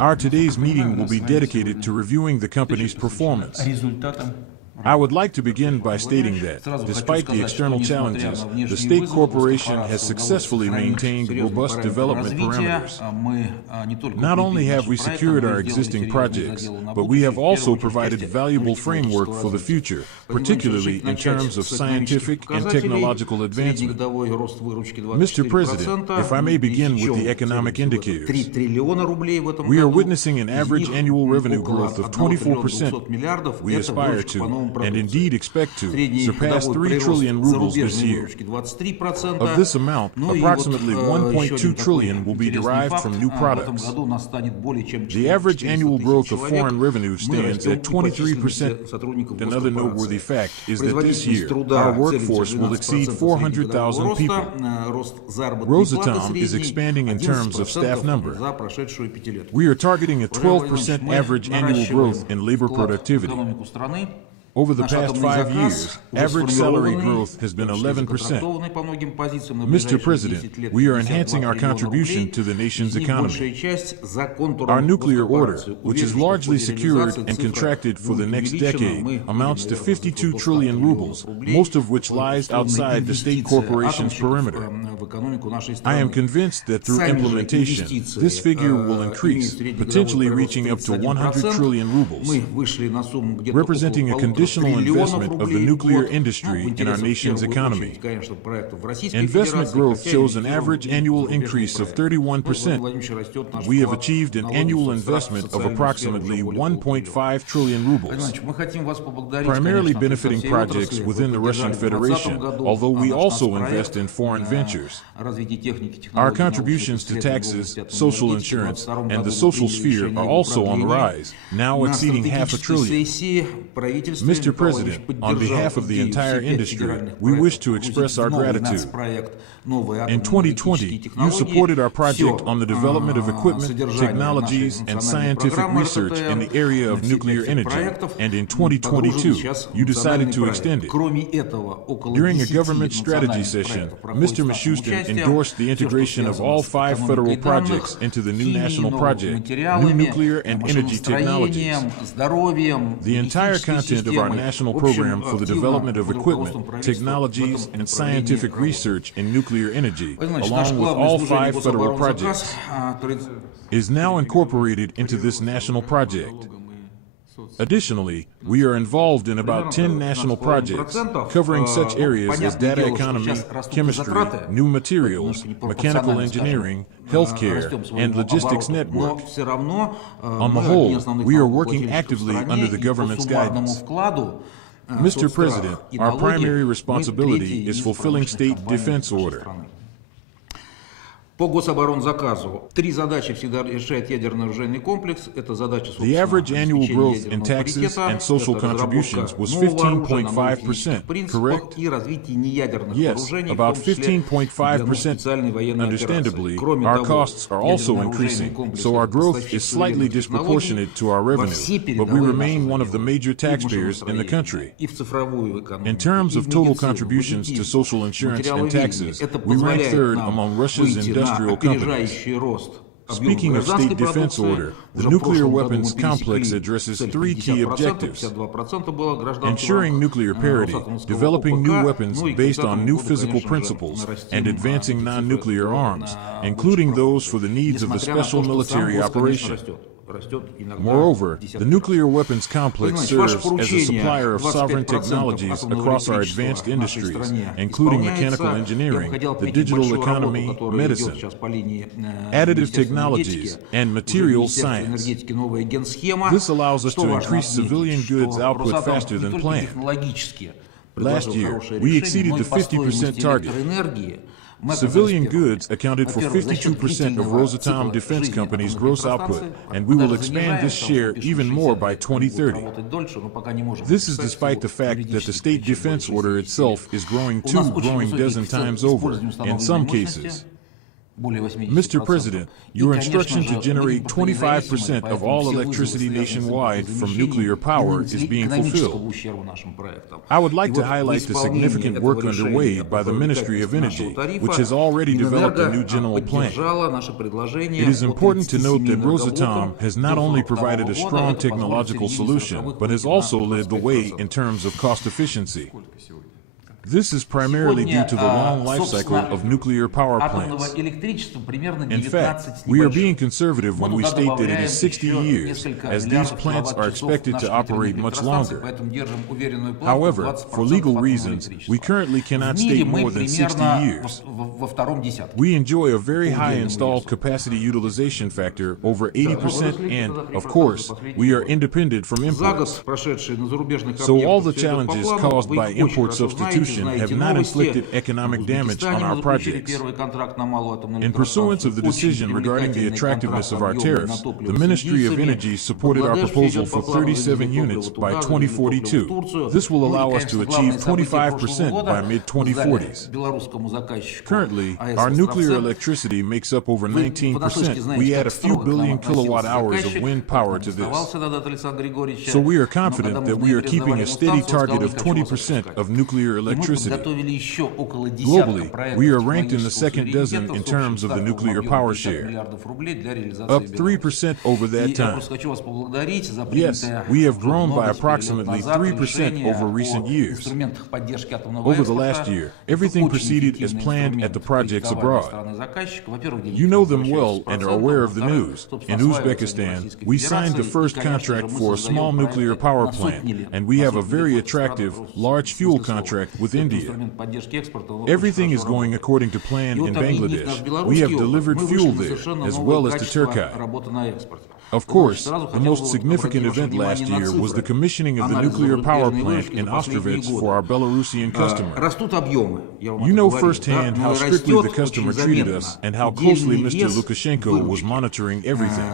Our today's meeting will be dedicated to reviewing the company's performance. I would like to begin by stating that, despite the external challenges, the state corporation has successfully maintained robust development parameters. Not only have we secured our existing projects, but we have also provided valuable framework for the future, particularly in terms of scientific and technological advancement. Mr. President, if I may begin with the economic indicators. We are witnessing an average annual revenue growth of 24%. We aspire to, and indeed expect to, surpass 3 trillion rubles this year. Of this amount, approximately 1.2 trillion will be derived from new products. The average annual growth of foreign revenue stands at 23%. Another noteworthy fact is that this year, our workforce will exceed 400,000 people. Rosatom is expanding in terms of staff number. We are targeting a 12% average annual growth in labor productivity. Over the past 5 years, average salary growth has been 11%. Mr. President, we are enhancing our contribution to the nation's economy. Our nuclear order, which is largely secured and contracted for the next decade, amounts to 52 trillion rubles, most of which lies outside the state corporation's perimeter. I am convinced that through implementation, this figure will increase, potentially reaching up to 100 trillion rubles, representing a conditional investment of the nuclear industry in our nation's economy. Investment growth shows an average annual increase of 31%. We have achieved an annual investment of approximately 1.5 trillion rubles, primarily benefiting projects within the Russian Federation, although we also invest in foreign ventures. Our contributions to taxes, social insurance, and the social sphere are also on the rise, now exceeding $500 billion. Mr. President, on behalf of the entire industry, we wish to express our gratitude. In 2020, you supported our project on the development of equipment, technologies, and scientific research in the area of nuclear energy, and in 2022, you decided to extend it. During a government strategy session, Mr. Mishustin endorsed the integration of all 5 federal projects into the new national project, New Nuclear and Energy Technologies. The entire content of our national program for the development of equipment, technologies, and scientific research in nuclear energy, along with all 5 federal projects, is now incorporated into this national project. Additionally, we are involved in about 10 national projects, covering such areas as data economy, chemistry, new materials, mechanical engineering, healthcare, and logistics network. On the whole, we are working actively under the government's guidance. Mr. President, our primary responsibility is fulfilling state defense order. По гособоронзаказу 3 задачи всегда решает ядерный оружейный комплекс. Это задача, The average annual growth in taxes and social contributions was 15.5%, correct? Yes, about 15.5%. Understandably, our costs are also increasing, so our growth is slightly disproportionate to our revenue, but we remain one of the major taxpayers in the country. In terms of total contributions to social insurance and taxes, we rank 3rd among Russia's industrial companies. Speaking of state defense order, the nuclear weapons complex addresses 3 key objectives: ensuring nuclear parity, developing new weapons based on new physical principles, and advancing non-nuclear arms, including those for the needs of the special military operation. Moreover, the nuclear weapons complex serves as a supplier of sovereign technologies across our advanced industries, including mechanical engineering, the digital economy, medicine, additive technologies, and materials science. This allows us to increase civilian goods output faster than planned. Last year, we exceeded the 50% target. Civilian goods accounted for 52% of Rosatom Defense Company's gross output, and we will expand this share even more by 2030. This is despite the fact that the state defense order itself is growing 2 dozen times over, in some cases. Mr. President, your instruction to generate 25% of all electricity nationwide from nuclear power is being fulfilled. I would like to highlight the significant work underway by the Ministry of Energy, which has already developed a new general plan. It is important to note that Rosatom has not only provided a strong technological solution, but has also led the way in terms of cost efficiency. This is primarily due to the long life cycle of nuclear power plants. In fact, we are being conservative when we state that it is 60 years, as these plants are expected to operate much longer. However, for legal reasons, we currently cannot state more than 60 years. We enjoy a very high installed capacity utilization factor, over 80%, and, of course, we are independent from imports. So all the challenges caused by import substitution have not inflicted economic damage on our projects. In pursuance of the decision regarding the attractiveness of our tariffs, the Ministry of Energy supported our proposal for 37 units by 2042. This will allow us to achieve 25% by mid-2040s. Currently, our nuclear electricity makes up over 19%. We add a few billion kilowatt hours of wind power to this. So we are confident that we are keeping a steady target of 20% of nuclear electricity. Globally, we are ranked in the second dozen in terms of the nuclear power share, up 3% over that time. Yes, we have grown by approximately 3% over recent years. Over the last year, everything proceeded as planned at the projects abroad. You know them well and are aware of the news. In Uzbekistan, we signed the first contract for a small nuclear power plant, and we have a very attractive, large fuel contract with India. Everything is going according to plan in Bangladesh. We have delivered fuel there, as well as to Turkey. Of course, the most significant event last year was the commissioning of the nuclear power plant in Ostrovets for our Belarusian customer. You know firsthand how strictly the customer treated us and how closely Mr. Lukashenko was monitoring everything.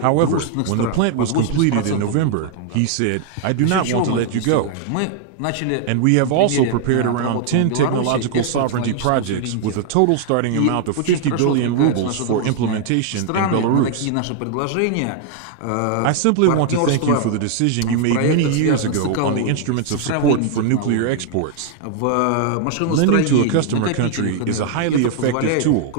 However, when the plant was completed in November, he said, "I do not want to let you go." And we have also prepared around 10 technological sovereignty projects with a total starting amount of 50 billion rubles for implementation in Belarus. I simply want to thank you for the decision you made many years ago on the instruments of support for nuclear exports. Lending to a customer country is a highly effective tool.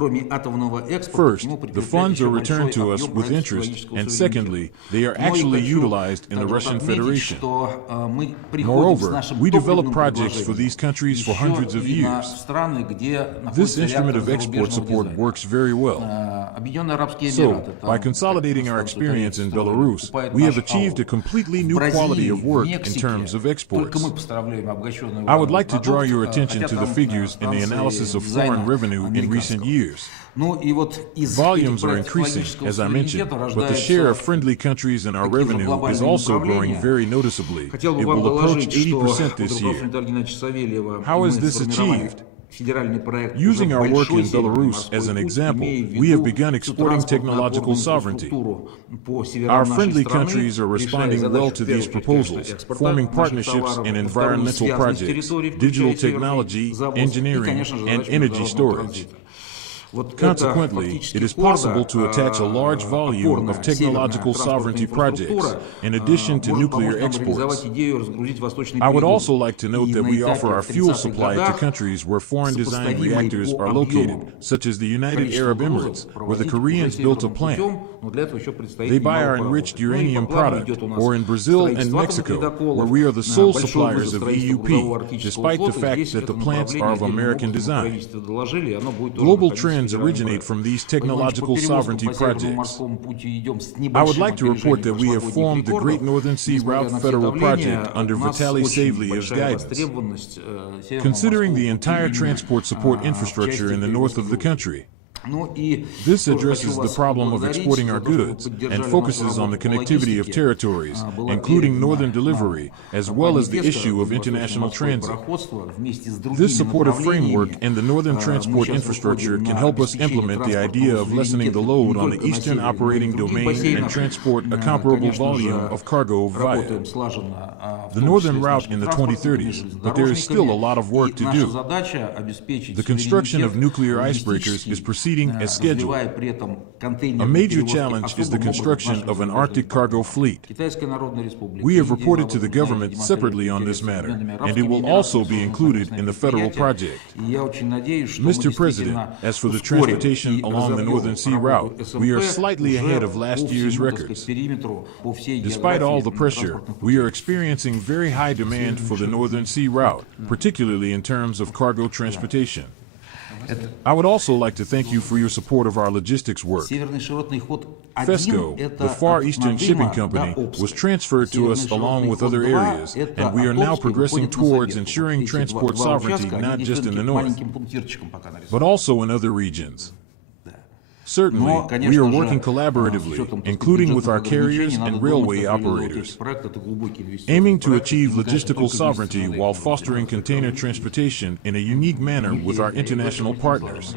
First, the funds are returned to us with interest, and secondly, they are actually utilized in the Russian Federation. Moreover, we develop projects for these countries for hundreds of years. This instrument of export support works very well. So, by consolidating our experience in Belarus, we have achieved a completely new quality of work in terms of exports. I would like to draw your attention to the figures in the analysis of foreign revenue in recent years. Volumes are increasing, as I mentioned, but the share of friendly countries in our revenue is also growing very noticeably. It will approach 80% this year. How is this achieved? Using our work in Belarus as an example, we have begun exporting technological sovereignty. Our friendly countries are responding well to these proposals, forming partnerships in environmental projects, digital technology, engineering, and energy storage. Consequently, it is possible to attach a large volume of technological sovereignty projects, in addition to nuclear exports. I would also like to note that we offer our fuel supply to countries where foreign-designed reactors are located, such as the United Arab Emirates, where the Koreans built a plant. They buy our enriched uranium product, or in Brazil and Mexico, where we are the sole suppliers of EUP, despite the fact that the plants are of American design. Global trends originate from these technological sovereignty projects. I would like to report that we have formed the Great Northern Sea Route Federal Project under Vitaly Savliev's guidance, considering the entire transport support infrastructure in the north of the country. This addresses the problem of exporting our goods and focuses on the connectivity of territories, including northern delivery, as well as the issue of international transit. This supportive framework and the northern transport infrastructure can help us implement the idea of lessening the load on the eastern operating domain and transport a comparable volume of cargo via. the northern route in the 2030s, but there is still a lot of work to do. The construction of nuclear icebreakers is proceeding as scheduled. A major challenge is the construction of an Arctic cargo fleet. We have reported to the government separately on this matter, and it will also be included in the federal project. Mr. President, as for the transportation along the Northern Sea route, we are slightly ahead of last year's records. Despite all the pressure, we are experiencing very high demand for the Northern Sea route, particularly in terms of cargo transportation. I would also like to thank you for your support of our logistics work. FESCO, the Far Eastern Shipping Company, was transferred to us along with other areas, and we are now progressing towards ensuring transport sovereignty not just in the north, but also in other regions. Certainly, we are working collaboratively, including with our carriers and railway operators, aiming to achieve logistical sovereignty while fostering container transportation in a unique manner with our international partners.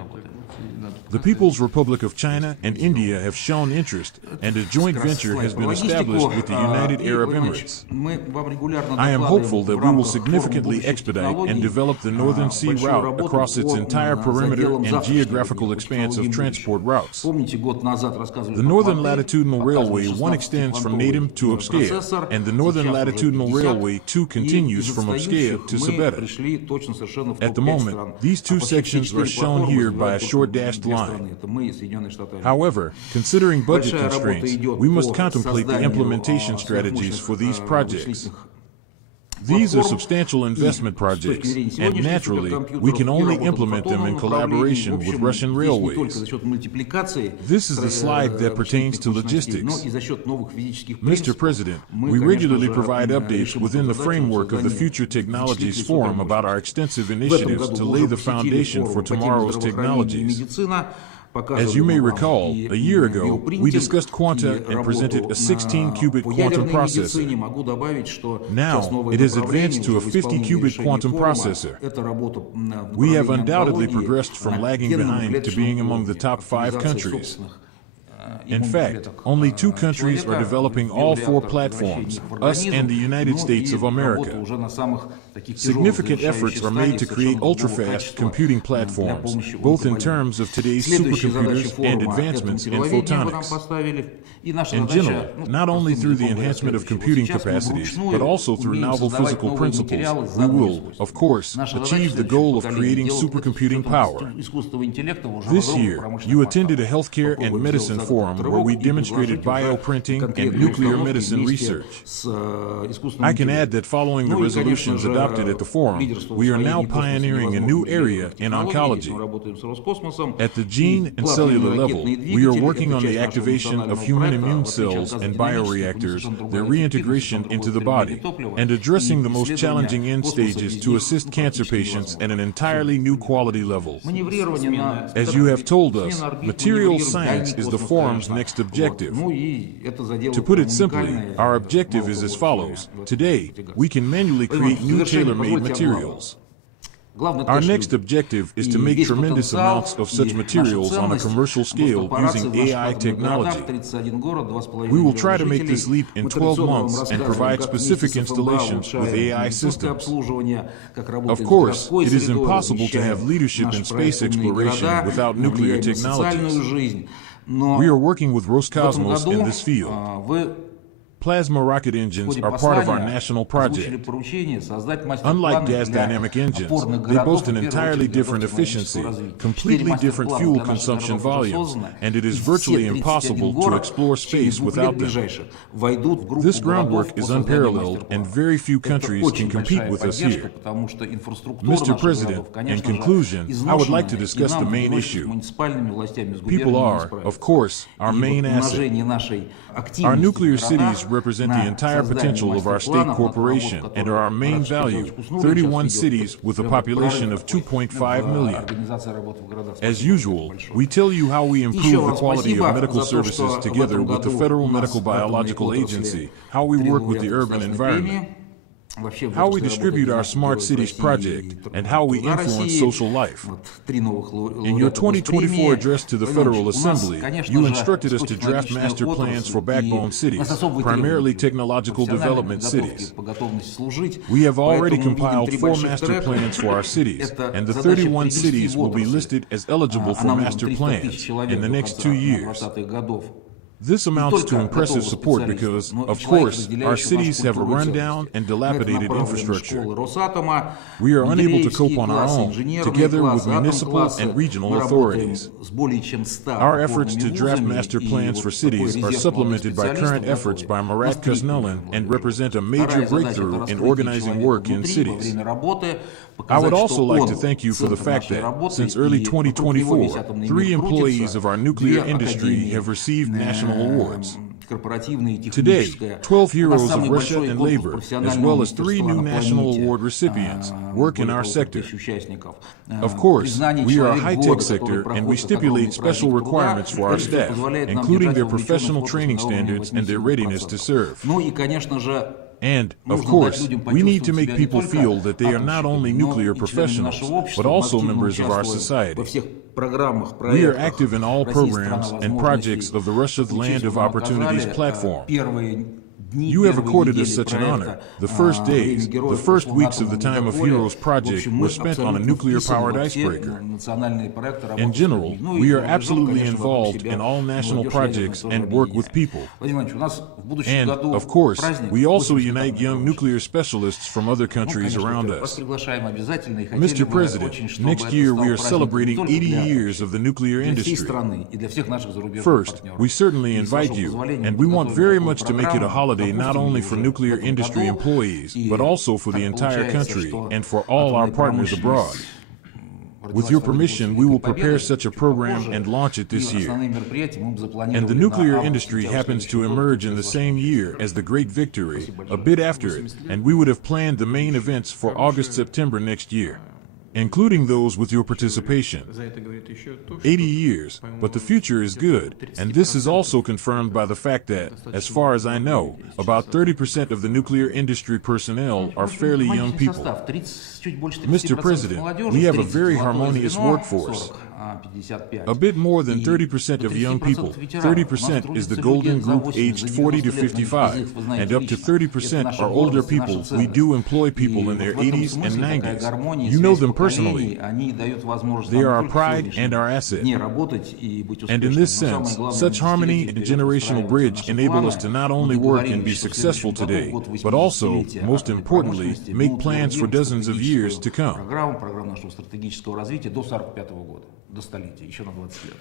The People's Republic of China and India have shown interest, and a joint venture has been established with the United Arab Emirates. I am hopeful that we will significantly expedite and develop the Northern Sea route across its entire perimeter and geographical expanse of transport routes. The Northern Latitudinal Railway 1 extends from Nadim to Obskaya, and the Northern Latitudinal Railway 2 continues from Obskaya to Sabeta. At the moment, these two sections are shown here by a short dashed line. However, considering budget constraints, we must contemplate the implementation strategies for these projects. These are substantial investment projects, and naturally, we can only implement them in collaboration with Russian railways. This is the slide that pertains to logistics. Mr. President, we regularly provide updates within the framework of the Future Technologies Forum about our extensive initiatives to lay the foundation for tomorrow's technologies. As you may recall, a year ago, we discussed quanta and presented a 16-qubit quantum processor. Now, it has advanced to a 50-qubit quantum processor. We have undoubtedly progressed from lagging behind to being among the top 5 countries. In fact, only 2 countries are developing all 4 platforms, us and the United States of America. Significant efforts are made to create ultra-fast computing platforms, both in terms of today's supercomputers and advancements in photonics. In general, not only through the enhancement of computing capacities, but also through novel physical principles, we will, of course, achieve the goal of creating supercomputing power. This year, you attended a healthcare and medicine forum where we demonstrated bioprinting and nuclear medicine research. I can add that following the resolutions adopted at the forum, we are now pioneering a new area in oncology. At the gene and cellular level, we are working on the activation of human immune cells and bioreactors, their reintegration into the body, and addressing the most challenging end stages to assist cancer patients at an entirely new quality level. As you have told us, material science is the forum's next objective. To put it simply, our objective is as follows. Today, we can manually create new tailor-made materials. Our next objective is to make tremendous amounts of such materials on a commercial scale using AI technology. We will try to make this leap in 12 months and provide specific installations with AI systems. Of course, it is impossible to have leadership in space exploration without nuclear technologies. We are working with Roscosmos in this field. Plasma rocket engines are part of our national project. Unlike gas dynamic engines, they boast an entirely different efficiency, completely different fuel consumption volumes, and it is virtually impossible to explore space without them. This groundwork is unparalleled, and very few countries can compete with us here. Mr. President, in conclusion, I would like to discuss the main issue. People are, of course, our main asset. Our nuclear cities represent the entire potential of our state corporation and are our main value, 31 cities with a population of 2.5 million. As usual, we tell you how we improve the quality of medical services together with the Federal Medical Biological Agency, how we work with the urban environment. how we distribute our Smart Cities project, and how we influence social life. In your 2024 address to the Federal Assembly, you instructed us to draft master plans for backbone cities, primarily technological development cities. We have already compiled 4 master plans for our cities, and the 31 cities will be listed as eligible for master plans in the next 2 years. This amounts to impressive support because, of course, our cities have a rundown and dilapidated infrastructure. We are unable to cope on our own, together with municipal and regional authorities. Our efforts to draft master plans for cities are supplemented by current efforts by Marat Kuznelin and represent a major breakthrough in organizing work in cities. I would also like to thank you for the fact that, since early 2024, 3 employees of our nuclear industry have received national awards. Today, 12 heroes of Russia and labor, as well as 3 new national award recipients, work in our sector. Of course, we are a high-tech sector, and we stipulate special requirements for our staff, including their professional training standards and their readiness to serve. And, of course, we need to make people feel that they are not only nuclear professionals, but also members of our society. We are active in all programs and projects of the Russia's Land of Opportunities platform. You have accorded us such an honor. The first days, the first weeks of the Time of Heroes project were spent on a nuclear-powered icebreaker. In general, we are absolutely involved in all national projects and work with people. And, of course, we also unite young nuclear specialists from other countries around us. Mr. President, next year we are celebrating 80 years of the nuclear industry. First, we certainly invite you, and we want very much to make it a holiday not only for nuclear industry employees, but also for the entire country and for all our partners abroad. With your permission, we will prepare such a program and launch it this year. And the nuclear industry happens to emerge in the same year as the Great Victory, a bit after it, and we would have planned the main events for August-September next year, including those with your participation. 80 years, but the future is good, and this is also confirmed by the fact that, as far as I know, about 30% of the nuclear industry personnel are fairly young people. Mr. President, we have a very harmonious workforce. A bit more than 30% of young people, 30% is the golden group aged 40 to 55, and up to 30% are older people. We do employ people in their 80s and 90s. You know them personally. They are our pride and our asset. And in this sense, such harmony and generational bridge enable us to not only work and be successful today, but also, most importantly, make plans for dozens of years to come. Программа нашего стратегического развития до 45 года, до столетия, еще на 20 лет.